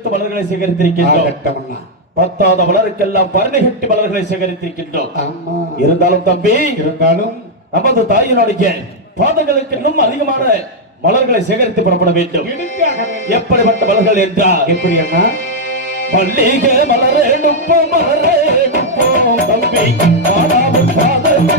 எடுத்து மலர்களை சேகரித்திருக்கின்றோம். பத்தாவது மலருக்கெல்லாம் பரணி கட்டி மலர்களை சேகரித்திருக்கின்றோம். இருந்தாலும் தம்பி, நமது தாயினுடைய பாதங்களுக்கு இன்னும் அதிகமான மலர்களை சேகரித்து புறப்பட வேண்டும். எப்படிப்பட்ட மலர்கள் என்றால் எப்படி என்ன? மல்லிகை மலரே நுப்பம் மலரே நுப்பம் தம்பி, பாதாவும் பாதம்